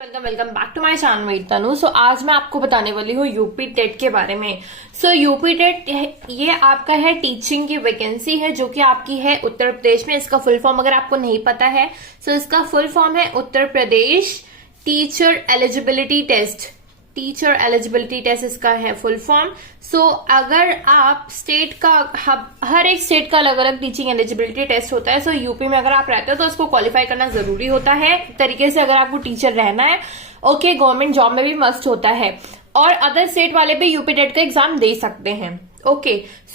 Welcome welcome back to my channel Tanu. आज मैं आपको बताने वाली हूँ यूपी टेट के बारे में। यूपी टेट ये आपका है टीचिंग की वैकेंसी है जो कि आपकी है उत्तर प्रदेश में। इसका फुल फॉर्म अगर आपको नहीं पता है इसका फुल फॉर्म है Uttar Pradesh teacher eligibility test. Teacher eligibility test इसका है फुल फॉर्म। अगर आप स्टेट का हर एक स्टेट का अलग अलग टीचिंग एलिजिबिलिटी टेस्ट होता है। यूपी में अगर आप रहते हो तो उसको क्वालिफाई करना जरूरी होता है तरीके से। अगर आपको टीचर रहना है गवर्नमेंट जॉब में भी मस्ट होता है। और अदर स्टेट वाले भी यूपी टेट का एग्जाम दे सकते हैं।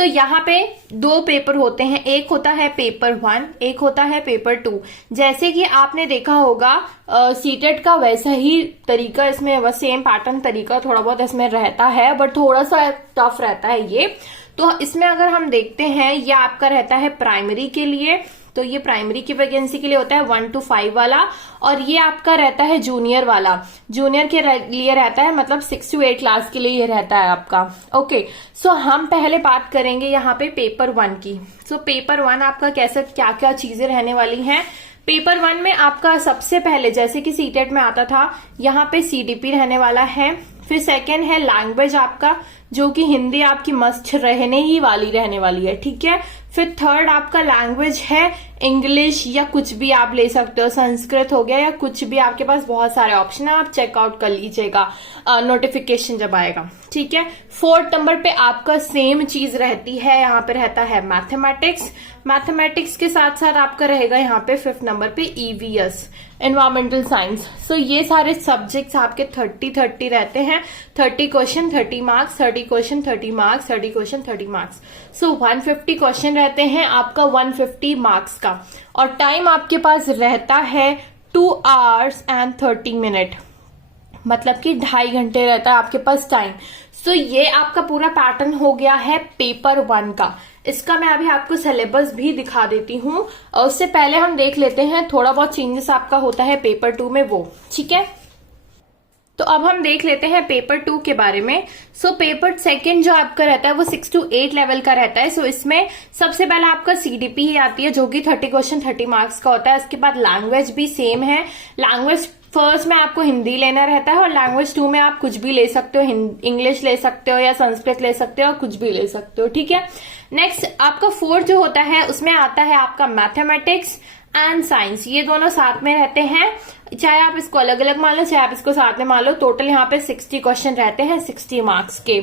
यहाँ पे दो पेपर होते हैं, एक होता है पेपर 1, एक होता है पेपर 2। जैसे कि आपने देखा होगा सीटेट का वैसा ही तरीका इसमें बस सेम पैटर्न तरीका थोड़ा बहुत इसमें रहता है, बट थोड़ा सा टफ रहता है ये। तो इसमें अगर हम देखते हैं ये आपका रहता है प्राइमरी के लिए। तो ये प्राइमरी की वैकेंसी के लिए होता है 1 to 5 वाला। और ये आपका रहता है जूनियर वाला, जूनियर के लिए रहता है मतलब 6 to 8 क्लास के लिए ये रहता है आपका। हम पहले बात करेंगे यहाँ पे पेपर 1 की। पेपर 1 आपका कैसे क्या क्या चीजें रहने वाली हैं। पेपर 1 में आपका सबसे पहले जैसे कि सीटेट में आता था यहाँ पे सीडीपी रहने वाला है। फिर सेकेंड है लैंग्वेज आपका जो कि हिंदी आपकी मस्ट रहने वाली है, ठीक है। फिर थर्ड आपका लैंग्वेज है इंग्लिश या कुछ भी आप ले सकते हो, संस्कृत हो गया या कुछ भी, आपके पास बहुत सारे ऑप्शन है, आप चेकआउट कर लीजिएगा नोटिफिकेशन जब आएगा, ठीक है। फोर्थ नंबर पे आपका सेम चीज रहती है, यहाँ पे रहता है मैथमेटिक्स। मैथमेटिक्स के साथ साथ आपका रहेगा यहाँ पे 5th नंबर पे ईवीएस, एनवायरमेंटल साइंस। ये सारे सब्जेक्ट्स आपके 30-30 रहते हैं। 30 question 30 marks, 30 question 30 marks, 30 question 30 marks. 150 question रहते हैं आपका 150 मार्क्स का। और टाइम आपके पास रहता है 2 hours and 30 minutes, मतलब कि 2.5 घंटे रहता है आपके पास टाइम। ये आपका पूरा पैटर्न हो गया है पेपर 1 का। इसका मैं अभी आपको सिलेबस भी दिखा देती हूँ और उससे पहले हम देख लेते हैं थोड़ा बहुत चेंजेस आपका होता है पेपर 2 में वो, ठीक है। तो अब हम देख लेते हैं पेपर 2 के बारे में। पेपर 2 जो आपका रहता है वो 6 to 8 लेवल का रहता है। इसमें सबसे पहले आपका सीडीपी ही आती है जो कि 30 क्वेश्चन 30 मार्क्स का होता है। इसके बाद लैंग्वेज भी सेम है। लैंग्वेज फर्स्ट में आपको हिंदी लेना रहता है और लैंग्वेज 2 में आप कुछ भी ले सकते हो, इंग्लिश ले सकते हो या संस्कृत ले सकते हो, कुछ भी ले सकते हो, ठीक है। नेक्स्ट आपका 4 जो होता है उसमें आता है आपका मैथमेटिक्स एंड साइंस। ये दोनों साथ में रहते हैं, चाहे आप इसको अलग अलग मान लो चाहे आप इसको साथ में मान लो। टोटल यहाँ पे 60 क्वेश्चन रहते हैं 60 मार्क्स के,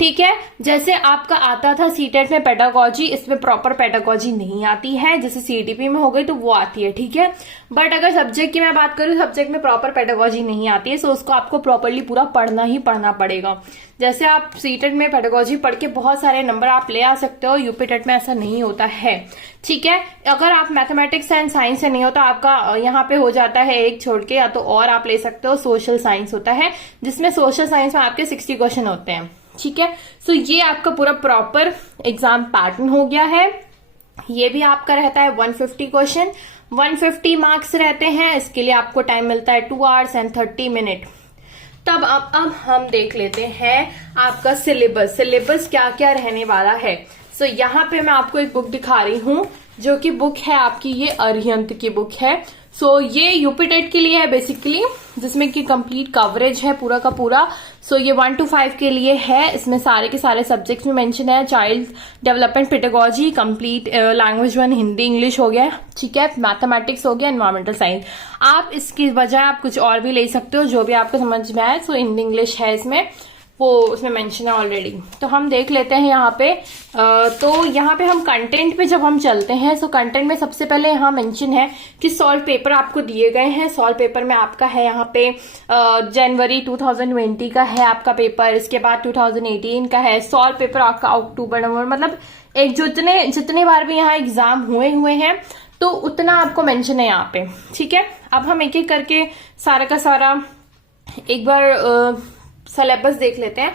ठीक है। जैसे आपका आता था सीटेट में पेडागोजी, इसमें प्रॉपर पेडागोजी नहीं आती है, जैसे सीडीपी में हो गई तो वो आती है, ठीक है। बट अगर सब्जेक्ट की मैं बात करूँ, सब्जेक्ट में प्रॉपर पेडागोजी नहीं आती है, उसको आपको प्रॉपरली पूरा पढ़ना ही पढ़ना पड़ेगा। जैसे आप सीटेट में पेडागोजी पढ़ के बहुत सारे नंबर आप ले आ सकते हो, यूपी टेट में ऐसा नहीं होता है, ठीक है। अगर आप मैथमेटिक्स एंड साइंस से नहीं हो तो आपका यहाँ पे हो जाता है एक छोड़ के, या तो और आप ले सकते हो सोशल साइंस होता है जिसमें सोशल साइंस में आपके 60 क्वेश्चन होते हैं, ठीक है। ये आपका पूरा प्रॉपर एग्जाम पैटर्न हो गया है। ये भी आपका रहता है 150 क्वेश्चन, 150 मार्क्स रहते हैं। इसके लिए आपको टाइम मिलता है 2 hours and 30 minutes। तब अब हम देख लेते हैं आपका सिलेबस क्या क्या रहने वाला है। यहाँ पे मैं आपको एक बुक दिखा रही हूँ जो कि बुक है आपकी ये अरिहंत की बुक है। ये यूपी टेट के लिए है बेसिकली, जिसमें कि कंप्लीट कवरेज है पूरा का पूरा। ये 1 to 5 के लिए है। इसमें सारे के सारे सब्जेक्ट्स में मेंशन है। Child development pedagogy, complete language 1 Hindi English हो गया, ठीक है। मैथमेटिक्स हो गया, एनवायरमेंटल साइंस। आप इसकी बजाय आप कुछ और भी ले सकते हो जो भी आपको समझ में आए। हिंदी इंग्लिश है इसमें, वो उसमें मेंशन है ऑलरेडी। तो हम देख लेते हैं यहाँ पे। तो यहाँ पे हम कंटेंट पे जब हम चलते हैं कंटेंट में सबसे पहले यहाँ मेंशन है कि सॉल्व पेपर आपको दिए गए हैं। सॉल्व पेपर में आपका है यहाँ पे जनवरी 2020 का है आपका पेपर, इसके बाद 2018 का है। सॉल्व पेपर आपका अक्टूबर नवंबर, मतलब एक जितने बार भी यहाँ एग्जाम हुए हैं तो उतना आपको मेंशन है यहाँ पे, ठीक है। अब हम एक एक करके सारा का सारा एक बार सिलेबस देख लेते हैं।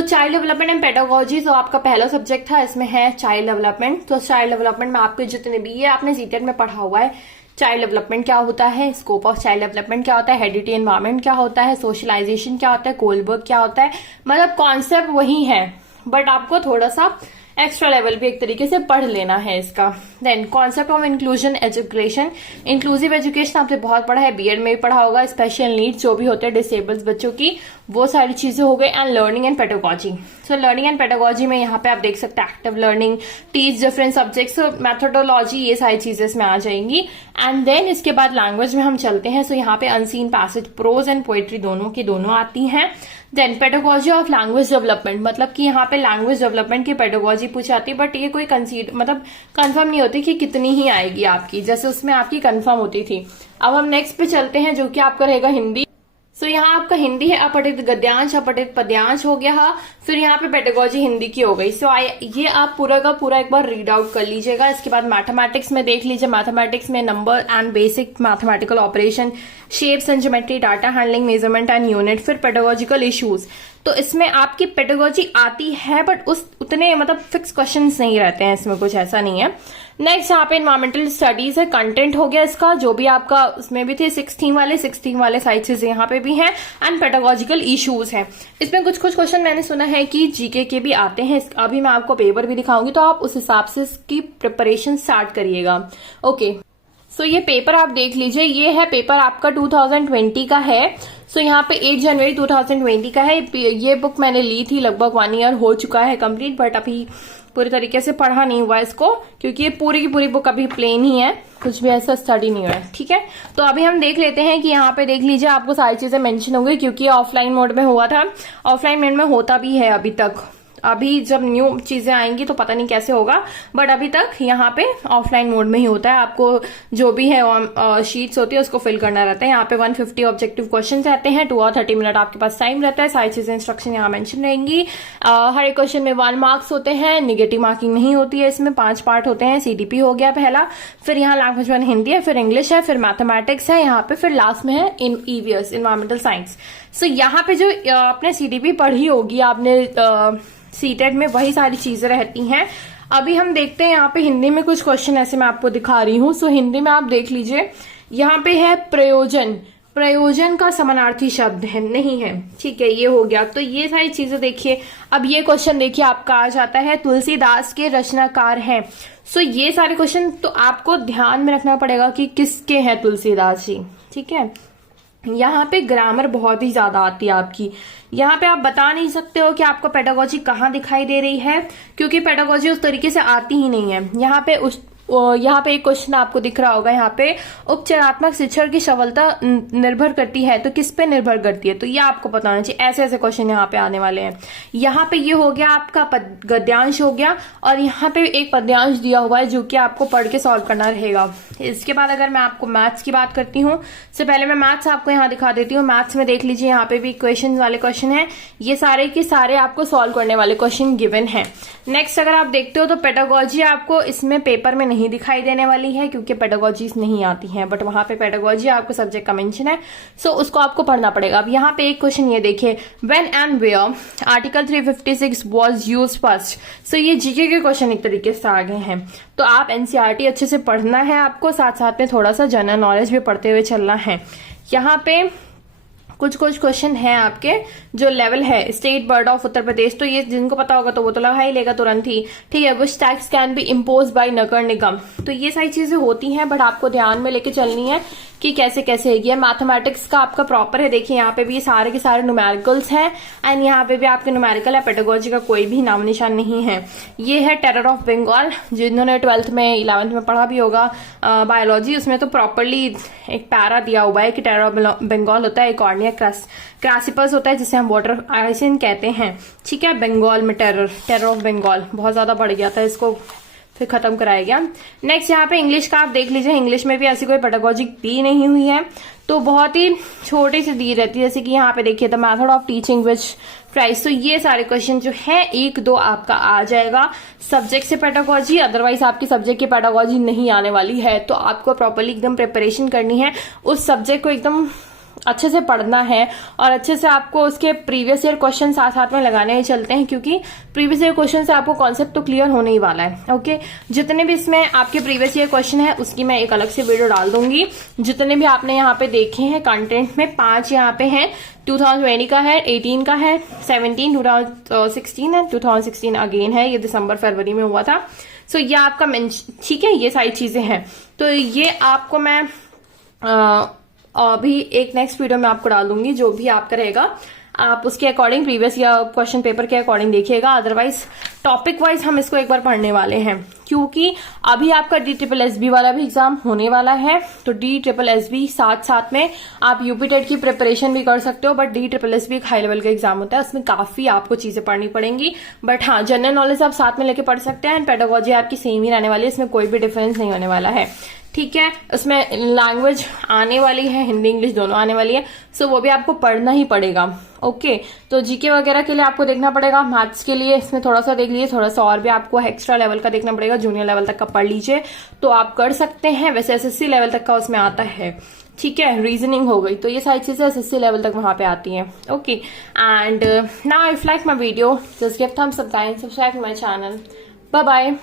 चाइल्ड डेवलपमेंट एंड पेडागोजी आपका पहला सब्जेक्ट था, इसमें है चाइल्ड डेवलपमेंट। चाइल्ड डेवलपमेंट में आपके जितने भी ये आपने सीटेट में पढ़ा हुआ है, चाइल्ड डेवलपमेंट क्या होता है, स्कोप ऑफ चाइल्ड डेवलपमेंट क्या होता है, हेरिडिटी एनवायरमेंट क्या होता है, सोशलाइजेशन क्या होता है, कोलबर्ग क्या होता है, मतलब कॉन्सेप्ट वही है, बट आपको थोड़ा सा एक्स्ट्रा लेवल भी एक तरीके से पढ़ लेना है इसका। Then concept of inclusion education, inclusive education आपने बहुत पढ़ा है, बीएड में भी पढ़ा होगा। स्पेशल नीड्स जो भी होते हैं डिसेबल्ड बच्चों की, वो सारी चीजें हो गई। And learning and pedagogy, so learning and pedagogy में यहाँ पे आप देख सकते हैं active learning, teach different subjects, methodology, ये सारी चीजें इसमें आ जाएंगी। एंड देन इसके बाद लैंग्वेज में हम चलते हैं। सो यहाँ पे unseen passage, prose and poetry दोनों की दोनों आती हैं। Then pedagogy of language development, मतलब कि यहाँ पे लैंग्वेज डेवलपमेंट की पेडागोजी पूछी जाती है, बट ये कोई मतलब कंफर्म नहीं होती कि कितनी ही आएगी आपकी, जैसे उसमें आपकी कंफर्म होती थी। अब हम नेक्स्ट पे चलते हैं जो कि आपका रहेगा हिंदी। सो यहाँ आपका हिंदी है अपठित गद्यांश, अपठित पद्यांश हो गया, फिर यहाँ पे पेडागोजी हिंदी की हो गई। सो ये आप पूरा का पूरा एक बार रीड आउट कर लीजिएगा। इसके बाद मैथमेटिक्स में देख लीजिए, मैथमेटिक्स में number and basic mathematical operation, shapes and geometry, data handling, measurement and unit, फिर पेडागोजिकल इश्यूज। तो इसमें आपकी पेडागोजी आती है, बट उतने मतलब फिक्स क्वेश्चंस नहीं रहते हैं इसमें, कुछ ऐसा नहीं है। नेक्स्ट यहाँ पे एनवायरमेंटल स्टडीज है, कंटेंट हो गया इसका, जो भी आपका उसमें भी थे 16 वाले साइट्स यहाँ पे भी हैं। एंड पेडागोजिकल इश्यूज हैं, इसमें कुछ क्वेश्चन मैंने सुना है कि जीके के भी आते हैं। अभी मैं आपको पेपर भी दिखाऊंगी, तो आप उस हिसाब से इसकी प्रिपरेशन स्टार्ट करिएगा। ओके, सो ये पेपर आप देख लीजिए, ये है पेपर आपका 2020 का है। सो यहाँ पे 8 जनवरी 2020 का है। ये बुक मैंने ली थी, लगभग 1 ईयर हो चुका है कंप्लीट, बट अभी पूरी तरीके से पढ़ा नहीं हुआ इसको, क्योंकि ये पूरी की पूरी बुक अभी प्लेन ही है, कुछ भी ऐसा स्टडी नहीं हुआ है। ठीक है, तो अभी हम देख लेते हैं कि यहाँ पे देख लीजिए आपको सारी चीजें मेंशन हो गई, क्योंकि ऑफलाइन मोड में हुआ था, ऑफलाइन मोड में होता भी है अभी तक। अभी जब न्यू चीजें आएंगी तो पता नहीं कैसे होगा, बट अभी तक यहाँ पे ऑफलाइन मोड में ही होता है। आपको जो भी है शीट्स होती है उसको फिल करना रहता है। यहाँ पे 150 ऑब्जेक्टिव क्वेश्चन रहते हैं, 2 और 30 मिनट आपके पास टाइम रहता है। सारी चीजें इंस्ट्रक्शन यहाँ मेंशन रहेंगी। हर एक क्वेश्चन में 1 मार्क्स होते हैं, निगेटिव मार्किंग नहीं होती है इसमें। 5 पार्ट होते हैं, सीडीपी हो गया पहला, फिर यहाँ लैंग्वेज 1 हिंदी है, फिर इंग्लिश है, फिर मैथमेटिक्स है यहाँ पे, फिर लास्ट में है ईवीएस, इन्वायरमेंटल साइंस। सो यहाँ पे जो आपने सीडीपी पढ़ी होगी आपने सीटेट में, वही सारी चीजें रहती हैं। अभी हम देखते हैं यहाँ पे हिंदी में कुछ क्वेश्चन ऐसे मैं आपको दिखा रही हूँ। सो हिंदी में आप देख लीजिए, यहाँ पे है प्रयोजन, प्रयोजन का समानार्थी शब्द है नहीं है, ठीक है, ये हो गया। तो ये सारी चीजें देखिए। अब ये क्वेश्चन देखिए आपका आ जाता है, तुलसीदास के रचनाकार हैं। सो ये सारे क्वेश्चन तो आपको ध्यान में रखना पड़ेगा कि किसके हैं तुलसीदास जी, ठीक है। यहाँ पे ग्रामर बहुत ही ज्यादा आती है आपकी, यहाँ पे आप बता नहीं सकते हो कि आपको पेडागोजी कहाँ दिखाई दे रही है, क्योंकि पेडागोजी उस तरीके से आती ही नहीं है। यहाँ पे एक क्वेश्चन आपको दिख रहा होगा, यहाँ पे उपचारात्मक शिक्षण की सफलता निर्भर करती है, तो किस पे निर्भर करती है, तो ये आपको पता होना चाहिए। ऐसे ऐसे क्वेश्चन यहाँ पे आने वाले हैं। यहाँ पे ये हो गया आपका गद्यांश हो गया, और यहाँ पे एक पद्यांश दिया हुआ है जो कि आपको पढ़ के सॉल्व करना रहेगा। इसके बाद अगर मैं आपको मैथ्स की बात करती हूँ, सबसे पहले मैं मैथ्स आपको यहाँ दिखा देती हूँ। मैथ्स में देख लीजिए, यहाँ पे भी इक्वेशन वाले क्वेश्चन है, ये सारे के सारे आपको सॉल्व करने वाले क्वेश्चन गिवन है। नेक्स्ट अगर आप देखते हो तो पेडागोजी आपको इसमें पेपर में नहीं दिखाई देने वाली है, क्योंकि पेडागोजी नहीं आती है, बट वहां पे पेडागोजी आपको सब्जेक्ट का मेंशन है, सो उसको आपको पढ़ना पड़ेगा। अब यहाँ पे एक क्वेश्चन ये देखिए, when and where article 356 was used first. So ये जीके के क्वेश्चन एक तरीके से आ गए हैं, तो आप एनसीईआरटी अच्छे से पढ़ना है आपको, साथ साथ में थोड़ा सा जनरल नॉलेज भी पढ़ते हुए चलना है। यहाँ पे कुछ क्वेश्चन है आपके जो लेवल है, state board of Uttar Pradesh, तो ये जिनको पता होगा तो वो तो लगा ही लेगा तुरंत ही, ठीक है। Which tax can be impose by नगर निगम, तो ये सारी चीजें होती हैं, बट आपको ध्यान में लेके चलनी है कि कैसे कैसे है। मैथमेटिक्स का आपका प्रॉपर है, देखिए यहाँ पे भी सारे के सारे न्यूमेरिकल्स हैं, एंड यहाँ पे भी आपके न्यूमेरिकल है, पेडागोजी का कोई भी नाम निशान नहीं है। ये है टेरर ऑफ बंगाल, जिन्होंने 12th में 11th में पढ़ा भी होगा बायोलॉजी, उसमें तो प्रॉपरली एक पैरा दिया हुआ है कि टेरर ऑफ बंगाल होता है, एक कॉर्निया क्रासिपस होता है जिसे हम वाटर आइसिन कहते हैं, ठीक है। बंगाल में टेरर ऑफ बंगाल बहुत ज्यादा बढ़ गया था, इसको फिर खत्म कराया गया। नेक्स्ट यहाँ पे इंग्लिश का आप देख लीजिए, इंग्लिश में भी ऐसी कोई पेडागोजी दी नहीं हुई है, तो बहुत ही छोटी सी दी रहती है। जैसे कि यहाँ पे देखिए the method of teaching which price, तो ये सारे क्वेश्चन जो है 1-2 आपका आ जाएगा सब्जेक्ट से पेडागोजी, अदरवाइज आपकी सब्जेक्ट की पेडागोजी नहीं आने वाली है। तो आपको प्रॉपरली एकदम प्रिपरेशन करनी है, उस सब्जेक्ट को एकदम अच्छे से पढ़ना है और अच्छे से आपको उसके प्रीवियस ईयर क्वेश्चन साथ साथ में लगाने ही चलते हैं, क्योंकि प्रीवियस ईयर क्वेश्चन से आपको कॉन्सेप्ट तो क्लियर होने ही वाला है। ओके, जितने भी इसमें आपके प्रीवियस ईयर क्वेश्चन है उसकी मैं एक अलग से वीडियो डाल दूंगी। जितने भी आपने यहाँ पे देखे हैं कंटेंट में, 5 यहाँ पे हैं, 2020 का है, 18 का है, 17 2016 है, 2016 अगेन है, ये दिसंबर फरवरी में हुआ था। सो ये आपका ठीक है, ये सारी चीजें हैं। तो ये आपको मैं अभी एक नेक्स्ट वीडियो में आपको डाल दूंगी, जो भी आपका रहेगा आप उसके अकॉर्डिंग प्रीवियस या क्वेश्चन पेपर के अकॉर्डिंग देखिएगा। अदरवाइज टॉपिक वाइज हम इसको एक बार पढ़ने वाले हैं, क्योंकि अभी आपका DSSB वाला भी एग्जाम होने वाला है। तो DSSB साथ साथ में आप यूपी टेट की प्रिपरेशन भी कर सकते हो, बट DSSB एक हाई लेवल का एग्जाम होता है, उसमें काफी आपको चीजें पढ़नी पड़ेंगी। बट हाँ, जनरल नॉलेज आप साथ में लेके पढ़ सकते हैं एंड पेडागोजी आपकी सेम ही रहने वाली है, इसमें कोई भी डिफरेंस नहीं होने वाला है। ठीक है, उसमें लैंग्वेज आने वाली है, हिंदी इंग्लिश दोनों आने वाली है, सो वो भी आपको पढ़ना ही पड़ेगा। ओके, तो जीके वगैरह के लिए आपको देखना पड़ेगा, मैथ्स के लिए इसमें थोड़ा सा देख लीजिए, थोड़ा सा और भी आपको एक्स्ट्रा लेवल का देखना पड़ेगा, जूनियर लेवल तक का पढ़ लीजिए तो आप कर सकते हैं। वैसे एसएससी लेवल तक का उसमें आता है। ठीक है, रीजनिंग हो गई, तो ये सारी चीजें एसएससी लेवल तक वहां पे आती हैं। Okay, and now if like my video just give thumbs up, subscribe my channel. Bye bye.